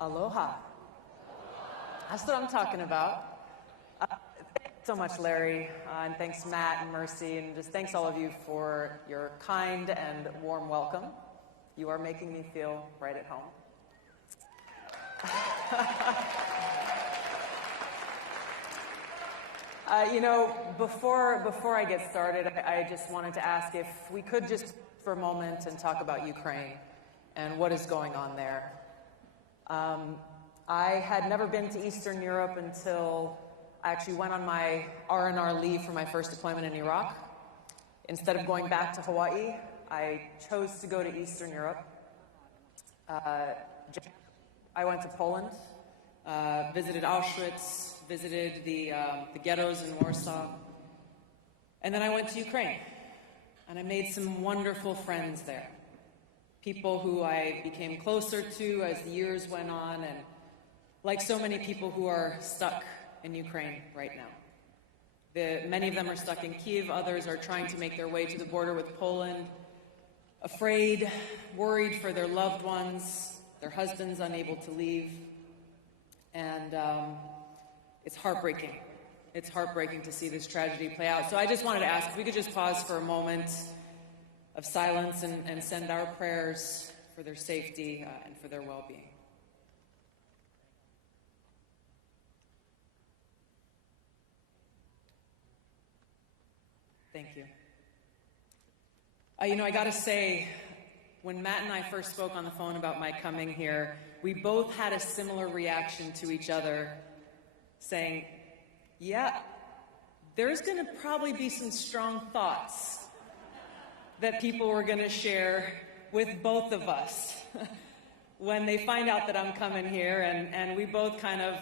Aloha. That's what I'm talking about. Thanks so much, Larry, and thanks Matt and Mercy, and just thanks all of you for your kind and warm welcome. You are making me feel right at home. Before I get started, I just wanted to ask if we could just for a moment and talk about Ukraine and what is going on there. I had never been to Eastern Europe until I actually went on my R&R leave for my first deployment in Iraq. Instead of going back to Hawaii, I chose to go to Eastern Europe. I went to Poland, visited Auschwitz, visited the ghettos in Warsaw, and then I went to Ukraine, and I made some wonderful friends there. People who I became closer to as the years went on, and like so many people who are stuck in Ukraine right now. Many of them are stuck in Kyiv, others are trying to make their way to the border with Poland, afraid, worried for their loved ones, their husbands unable to leave, and it's heartbreaking. It's heartbreaking to see this tragedy play out. So I just wanted to ask if we could just pause for a moment of silence and send our prayers for their safety and for their well-being. Thank you. I gotta say, when Matt and I first spoke on the phone about my coming here, we both had a similar reaction to each other, saying, yeah, there's gonna probably be some strong thoughts that people were gonna share with both of us when they find out that I'm coming here, and we both kind of,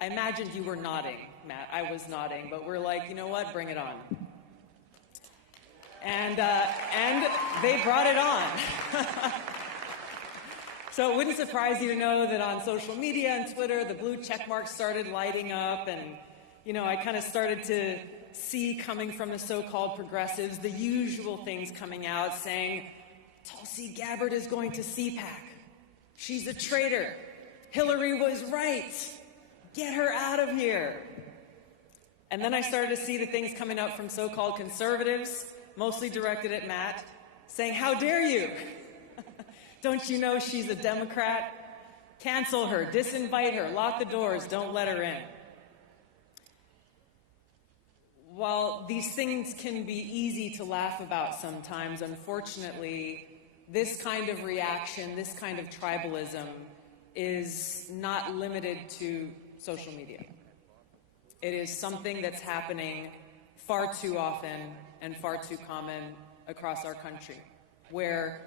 I imagined you were nodding, Matt, I was nodding, but we're like, you know what, bring it on. And they brought it on. So it wouldn't surprise you to know that on social media and Twitter, the blue check marks started lighting up, and I kind of started to see coming from the so-called progressives the usual things coming out saying, Tulsi Gabbard is going to CPAC. She's a traitor. Hillary was right. Get her out of here. And then I started to see the things coming out from so-called conservatives, mostly directed at Matt, saying, how dare you? Don't you know she's a Democrat? Cancel her, disinvite her, lock the doors, don't let her in. While these things can be easy to laugh about sometimes, unfortunately, this kind of reaction, this kind of tribalism is not limited to social media. It is something that's happening far too often and far too common across our country, where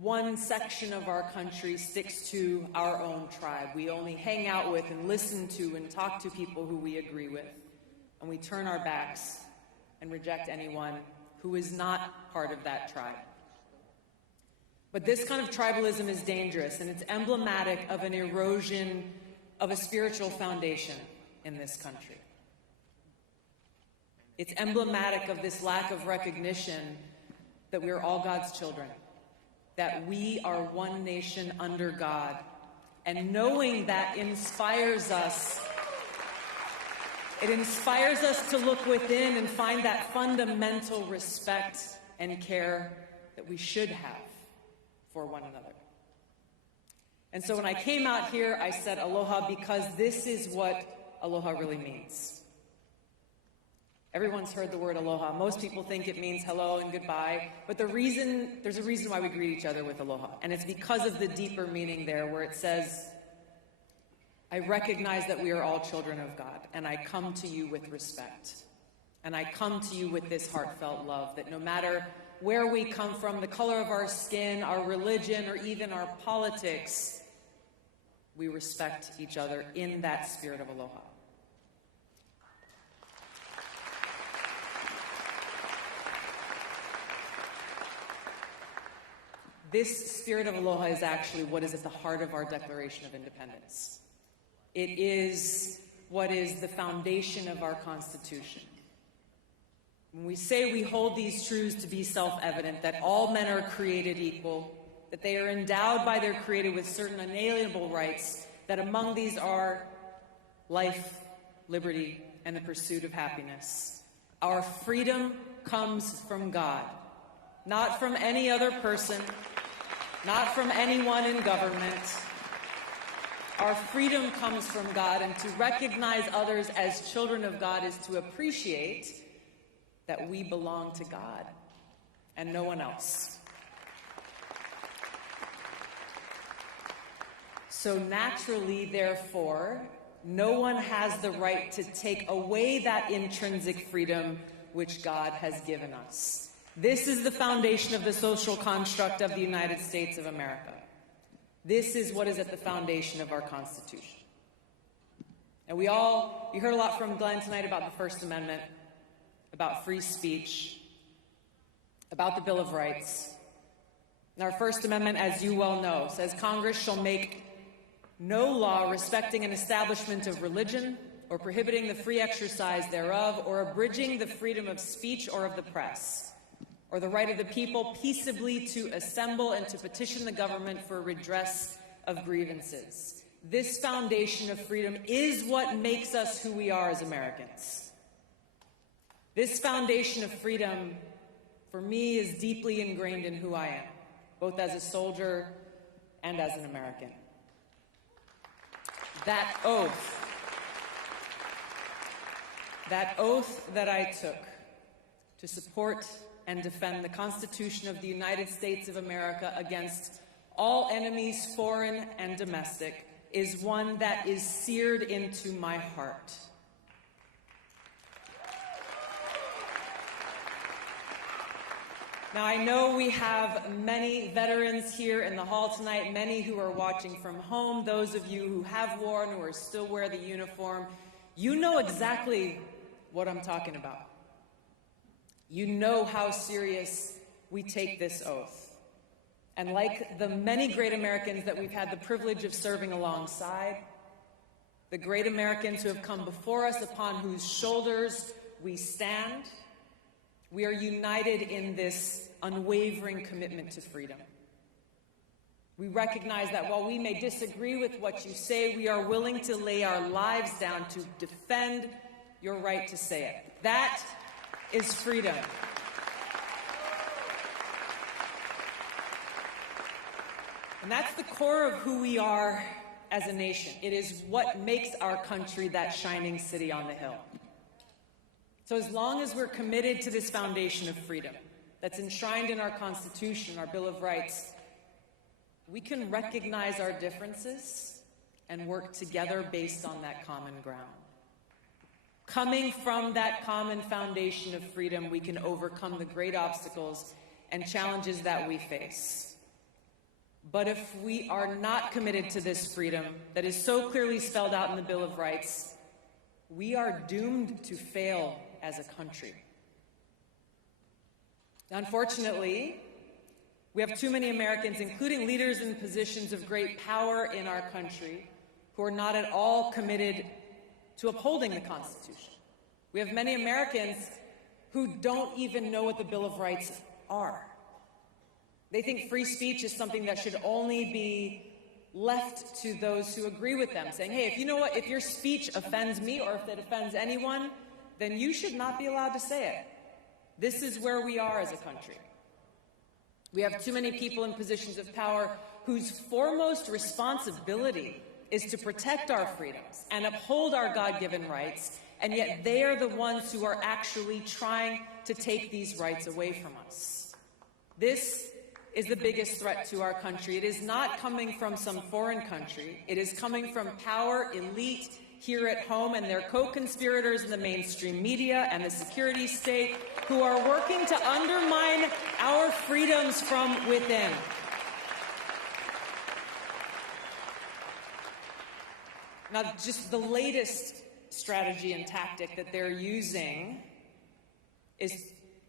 one section of our country sticks to our own tribe. We only hang out with and listen to and talk to people who we agree with, and we turn our backs and reject anyone who is not part of that tribe. But this kind of tribalism is dangerous, and it's emblematic of an erosion of a spiritual foundation in this country. It's emblematic of this lack of recognition that we are all God's children, that we are one nation under God, and knowing that inspires us. It inspires us to look within and find that fundamental respect and care that we should have for one another. And so when I came out here, I said aloha because this is what aloha really means. Everyone's heard the word aloha. Most people think it means hello and goodbye, but there's a reason why we greet each other with aloha, and it's because of the deeper meaning there where it says, I recognize that we are all children of God, and I come to you with respect. And I come to you with this heartfelt love, that no matter where we come from, the color of our skin, our religion, or even our politics, we respect each other in that spirit of aloha. This spirit of aloha is actually what is at the heart of our Declaration of Independence. It is what is the foundation of our Constitution. When we say we hold these truths to be self-evident, that all men are created equal, that they are endowed by their Creator with certain unalienable rights, that among these are life, liberty, and the pursuit of happiness. Our freedom comes from God, not from any other person, not from anyone in government. Our freedom comes from God, and to recognize others as children of God is to appreciate that we belong to God and no one else. So naturally, therefore, no one has the right to take away that intrinsic freedom which God has given us. This is the foundation of the social construct of the United States of America. This is what is at the foundation of our Constitution. And you heard a lot from Glenn tonight about the First Amendment, about free speech, about the Bill of Rights. And our First Amendment, as you well know, says Congress shall make no law respecting an establishment of religion or prohibiting the free exercise thereof or abridging the freedom of speech or of the press, or the right of the people peaceably to assemble and to petition the government for redress of grievances. This foundation of freedom is what makes us who we are as Americans. This foundation of freedom, for me, is deeply ingrained in who I am, both as a soldier and as an American. That oath that I took to support and defend the Constitution of the United States of America against all enemies, foreign and domestic, is one that is seared into my heart. Now, I know we have many veterans here in the hall tonight, many who are watching from home, those of you who have worn or still wear the uniform. You know exactly what I'm talking about. You know how serious we take this oath. And like the many great Americans that we've had the privilege of serving alongside, the great Americans who have come before us, upon whose shoulders we stand, we are united in this unwavering commitment to freedom. We recognize that while we may disagree with what you say, we are willing to lay our lives down to defend your right to say it. That is freedom. And that's the core of who we are as a nation. It is what makes our country that shining city on the hill. So as long as we're committed to this foundation of freedom that's enshrined in our Constitution, our Bill of Rights, we can recognize our differences and work together based on that common ground. Coming from that common foundation of freedom, we can overcome the great obstacles and challenges that we face. But if we are not committed to this freedom that is so clearly spelled out in the Bill of Rights, we are doomed to fail as a country. Unfortunately, we have too many Americans, including leaders in positions of great power in our country, who are not at all committed to upholding the Constitution. We have many Americans who don't even know what the Bill of Rights are. They think free speech is something that should only be left to those who agree with them, saying, hey, if your speech offends me or if it offends anyone, then you should not be allowed to say it. This is where we are as a country. We have too many people in positions of power whose foremost responsibility is to protect our freedoms and uphold our God-given rights, and yet they are the ones who are actually trying to take these rights away from us. This is the biggest threat to our country. It is not coming from some foreign country. It is coming from power elite here at home and their co-conspirators in the mainstream media and the security state who are working to undermine our freedoms from within. Now, just the latest strategy and tactic that they're using is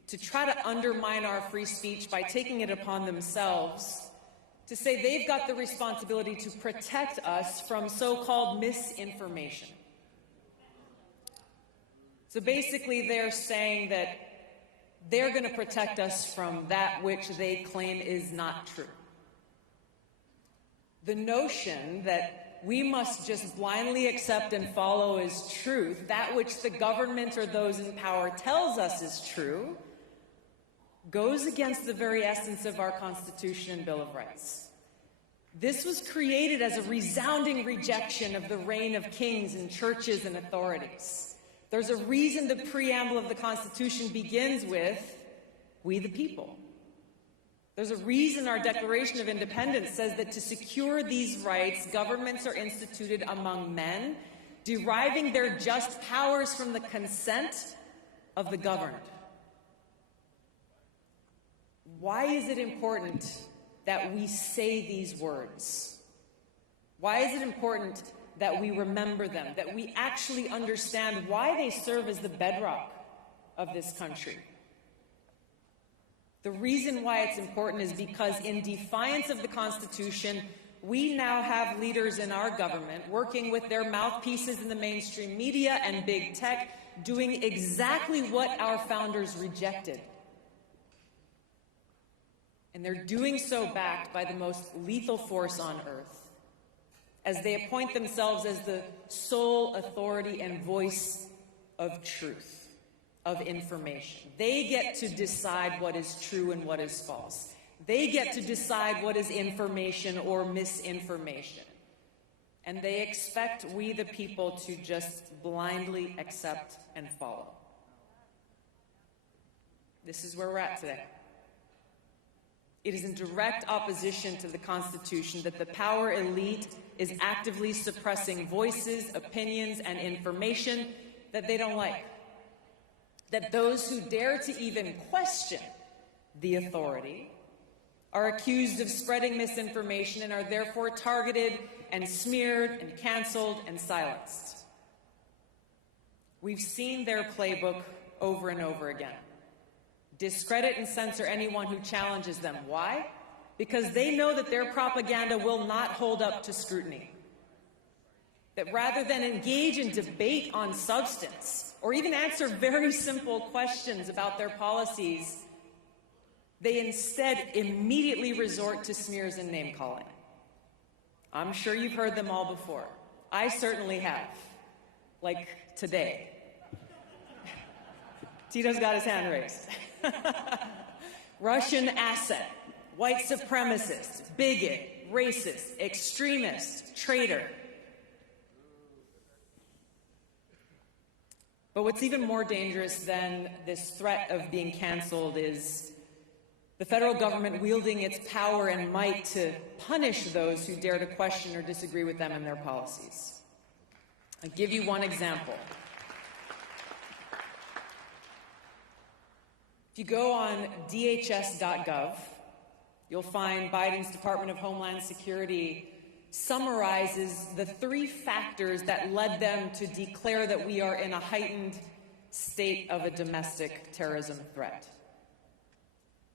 to try to undermine our free speech by taking it upon themselves to say they've got the responsibility to protect us from so-called misinformation. So basically, they're saying that they're going to protect us from that which they claim is not true. The notion that we must just blindly accept and follow as truth that which the government or those in power tells us is true goes against the very essence of our Constitution and Bill of Rights. This was created as a resounding rejection of the reign of kings and churches and authorities. There's a reason the preamble of the Constitution begins with, "We the people." There's a reason our Declaration of Independence says that to secure these rights, governments are instituted among men, deriving their just powers from the consent of the governed. Why is it important that we say these words? Why is it important that we remember them, that we actually understand why they serve as the bedrock of this country? The reason why it's important is because in defiance of the Constitution, we now have leaders in our government working with their mouthpieces in the mainstream media and big tech, doing exactly what our founders rejected. And they're doing so backed by the most lethal force on earth, as they appoint themselves as the sole authority and voice of truth, of information. They get to decide what is true and what is false. They get to decide what is information or misinformation. And they expect we, the people, to just blindly accept and follow. This is where we're at today. It is in direct opposition to the Constitution that the power elite is actively suppressing voices, opinions, and information that they don't like. That those who dare to even question the authority are accused of spreading misinformation and are therefore targeted and smeared and canceled and silenced. We've seen their playbook over and over again. Discredit and censor anyone who challenges them. Why? Because they know that their propaganda will not hold up to scrutiny. That rather than engage in debate on substance, or even answer very simple questions about their policies, they instead immediately resort to smears and name-calling. I'm sure you've heard them all before. I certainly have. Like today. Tito's got his hand raised. Russian asset, white supremacist, bigot, racist, extremist, traitor. But what's even more dangerous than this threat of being canceled is the federal government wielding its power and might to punish those who dare to question or disagree with them and their policies. I'll give you one example. If you go on dhs.gov, you'll find Biden's Department of Homeland Security summarizes the 3 factors that led them to declare that we are in a heightened state of a domestic terrorism threat.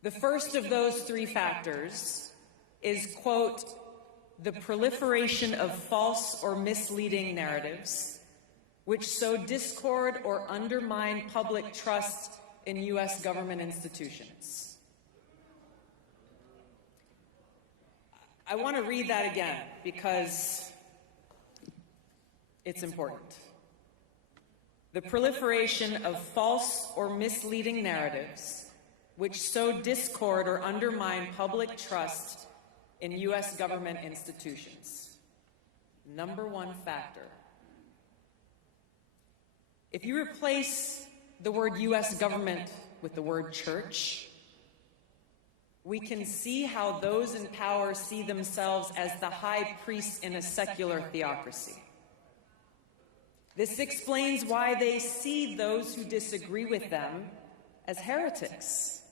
The first of those 3 factors is, quote, the proliferation of false or misleading narratives which sow discord or undermine public trust in U.S. government institutions. I want to read that again because it's important. The proliferation of false or misleading narratives which sow discord or undermine public trust in U.S. government institutions. Number 1 factor. If you replace the word U.S. government with the word church, we can see how those in power see themselves as the high priests in a secular theocracy. This explains why they see those who disagree with them as heretics.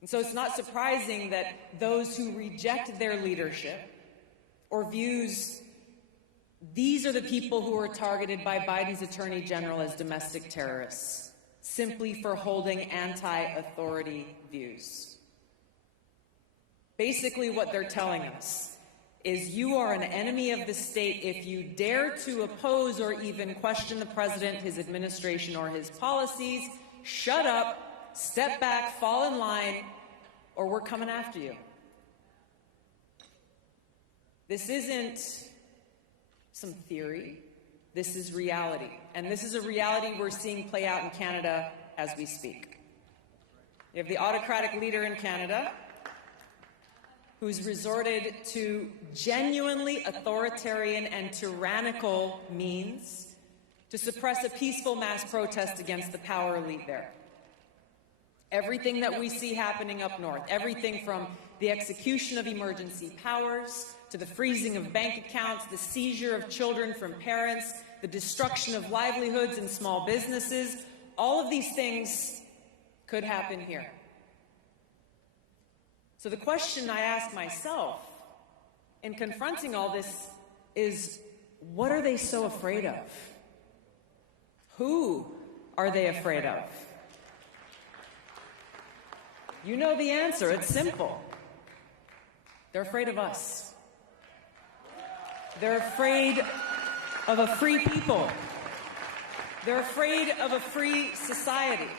And so it's not surprising that those who reject their leadership or views, these are the people who are targeted by Biden's Attorney General as domestic terrorists, simply for holding anti-authority views. Basically, what they're telling us is you are an enemy of the state if you dare to oppose or even question the president, his administration, or his policies. Shut up, step back, fall in line, or we're coming after you. This isn't some theory. This is reality. And this is a reality we're seeing play out in Canada as we speak. You have the autocratic leader in Canada who's resorted to genuinely authoritarian and tyrannical means to suppress a peaceful mass protest against the power elite there. Everything that we see happening up north, everything from the execution of emergency powers, to the freezing of bank accounts, the seizure of children from parents, the destruction of livelihoods and small businesses, all of these things could happen here. So the question I ask myself in confronting all this is, what are they so afraid of? Who are they afraid of? You know the answer. It's simple. They're afraid of us. They're afraid of a free people. They're afraid of a free society.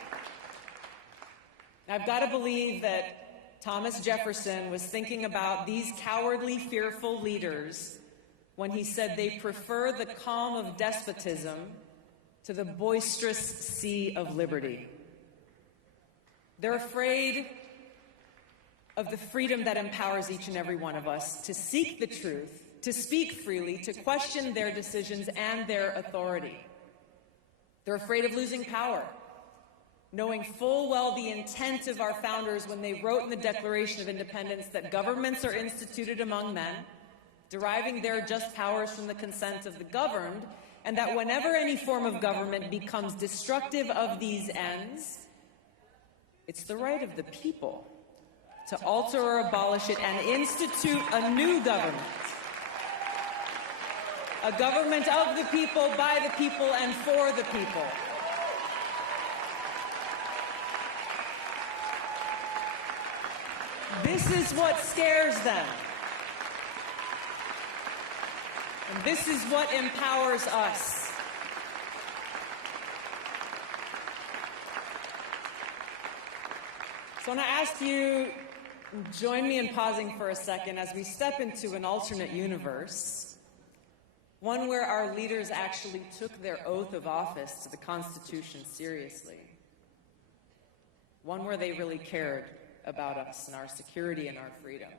I've got to believe that Thomas Jefferson was thinking about these cowardly, fearful leaders when he said they prefer the calm of despotism to the boisterous sea of liberty. They're afraid of the freedom that empowers each and every one of us to seek the truth, to speak freely, to question their decisions and their authority. They're afraid of losing power, knowing full well the intent of our founders when they wrote in the Declaration of Independence that governments are instituted among men, deriving their just powers from the consent of the governed, and that whenever any form of government becomes destructive of these ends, it's the right of the people to alter or abolish it and institute a new government. A government of the people, by the people, and for the people. This is what scares them. And this is what empowers us. So I want to ask you, join me in pausing for a second as we step into an alternate universe. One where our leaders actually took their oath of office to the Constitution seriously. One where they really cared about us and our security and our freedom.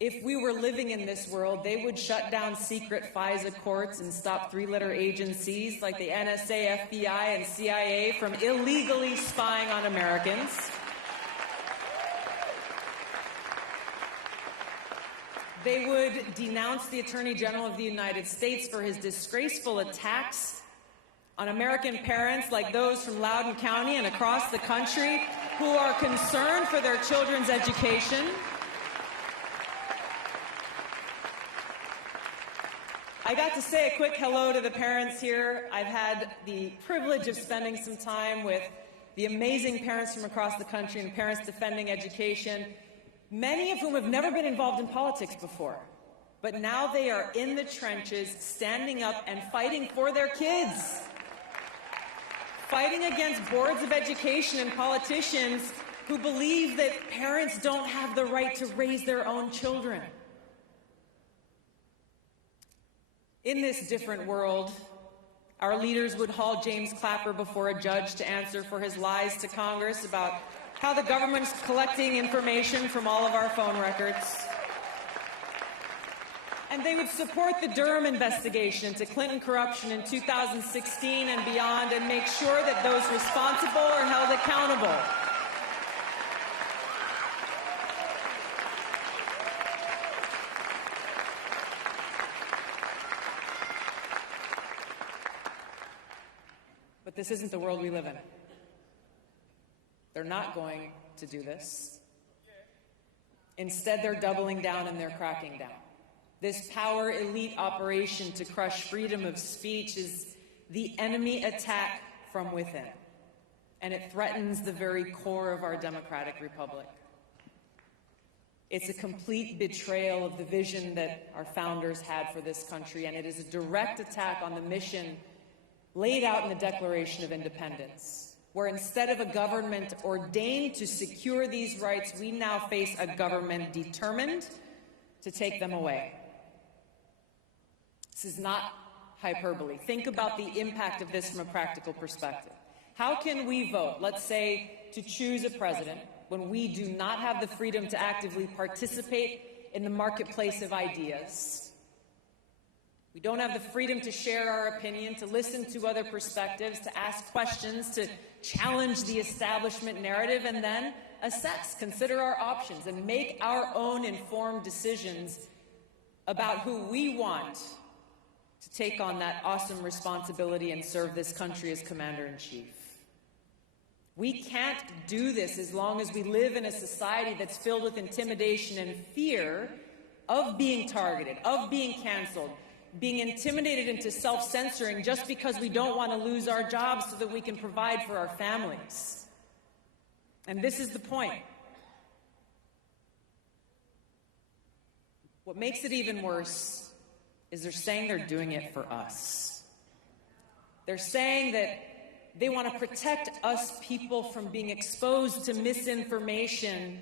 If we were living in this world, they would shut down secret FISA courts and stop three-letter agencies like the NSA, FBI, and CIA from illegally spying on Americans. They would denounce the Attorney General of the United States for his disgraceful attacks on American parents like those from Loudoun County and across the country who are concerned for their children's education. I got to say a quick hello to the parents here. I've had the privilege of spending some time with the amazing parents from across the country and parents defending education, many of whom have never been involved in politics before. But now they are in the trenches, standing up and fighting for their kids. Fighting against boards of education and politicians who believe that parents don't have the right to raise their own children. In this different world, our leaders would haul James Clapper before a judge to answer for his lies to Congress about how the government's collecting information from all of our phone records. And they would support the Durham investigation into Clinton corruption in 2016 and beyond and make sure that those responsible are held accountable. But this isn't the world we live in. They're not going to do this. Instead, they're doubling down and they're cracking down. This power elite operation to crush freedom of speech is the enemy attack from within, and it threatens the very core of our democratic republic. It's a complete betrayal of the vision that our founders had for this country, and it is a direct attack on the mission laid out in the Declaration of Independence, where instead of a government ordained to secure these rights, we now face a government determined to take them away. This is not hyperbole. Think about the impact of this from a practical perspective. How can we vote, let's say, to choose a president when we do not have the freedom to actively participate in the marketplace of ideas? We don't have the freedom to share our opinion, to listen to other perspectives, to ask questions, to challenge the establishment narrative, and then assess, consider our options, and make our own informed decisions about who we want to take on that awesome responsibility and serve this country as Commander-in-Chief. We can't do this as long as we live in a society that's filled with intimidation and fear of being targeted, of being canceled, being intimidated into self-censoring just because we don't want to lose our jobs so that we can provide for our families. And this is the point. What makes it even worse is they're saying they're doing it for us. They're saying that they want to protect us people from being exposed to misinformation,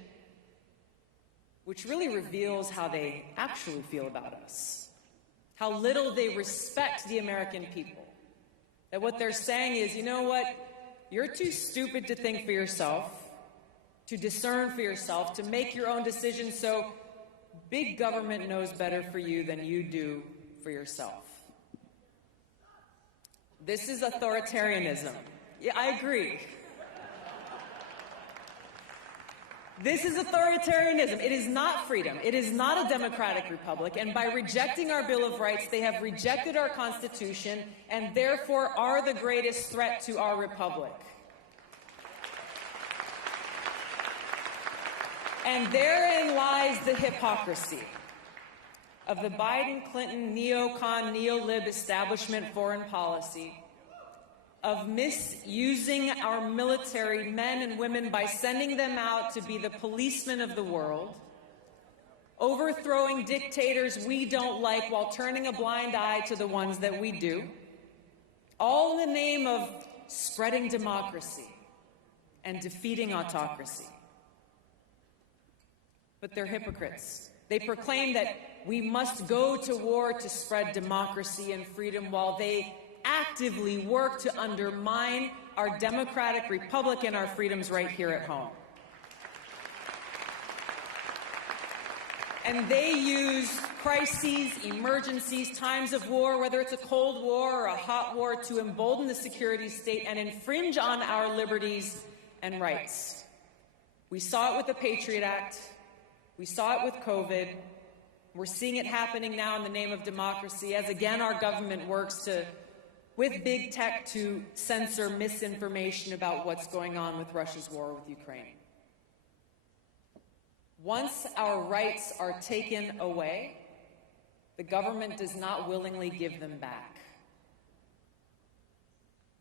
which really reveals how they actually feel about us, how little they respect the American people. That what they're saying is, you know what, you're too stupid to think for yourself, to discern for yourself, to make your own decisions, so big government knows better for you than you do for yourself. This is authoritarianism. Yeah, I agree. This is authoritarianism. It is not freedom. It is not a democratic republic. And by rejecting our Bill of Rights, they have rejected our Constitution and therefore are the greatest threat to our republic. And therein lies the hypocrisy of the Biden-Clinton neocon, neo-lib establishment foreign policy, of misusing our military men and women by sending them out to be the policemen of the world, overthrowing dictators we don't like while turning a blind eye to the ones that we do, all in the name of spreading democracy and defeating autocracy. But they're hypocrites. They proclaim that we must go to war to spread democracy and freedom while they actively work to undermine our democratic republic and our freedoms right here at home. And they use crises, emergencies, times of war, whether it's a Cold War or a hot war, to embolden the security state and infringe on our liberties and rights. We saw it with the Patriot Act. We saw it with COVID. We're seeing it happening now in the name of democracy as, again, our government works with big tech to censor misinformation about what's going on with Russia's war with Ukraine. Once our rights are taken away, the government does not willingly give them back.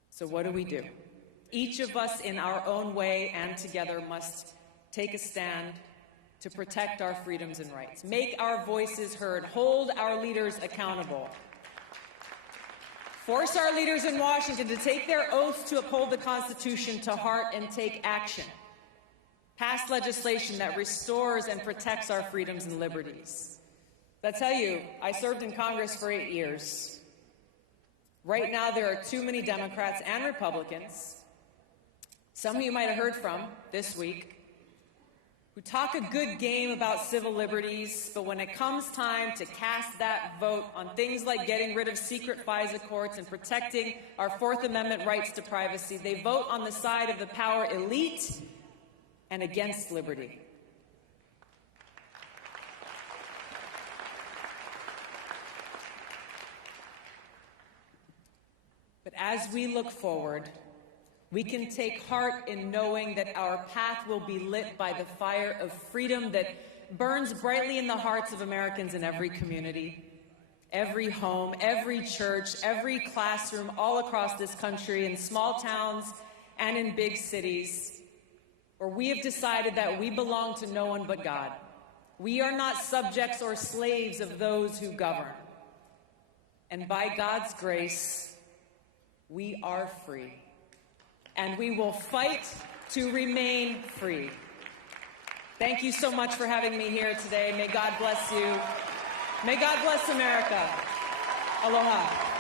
So what do? Each of us in our own way and together must take a stand to protect our freedoms and rights, make our voices heard, hold our leaders accountable, force our leaders in Washington to take their oaths to uphold the Constitution to heart and take action, pass legislation that restores and protects our freedoms and liberties. I tell you, I served in Congress for 8 years. Right now, there are too many Democrats and Republicans, some of you might have heard from this week, who talk a good game about civil liberties, but when it comes time to cast that vote on things like getting rid of secret FISA courts and protecting our Fourth Amendment rights to privacy, they vote on the side of the power elite and against liberty. But as we look forward, we can take heart in knowing that our path will be lit by the fire of freedom that burns brightly in the hearts of Americans in every community, every home, every church, every classroom, all across this country, in small towns and in big cities, where we have decided that we belong to no one but God. We are not subjects or slaves of those who govern. And by God's grace, we are free. And we will fight to remain free. Thank you so much for having me here today. May God bless you. May God bless America. Aloha.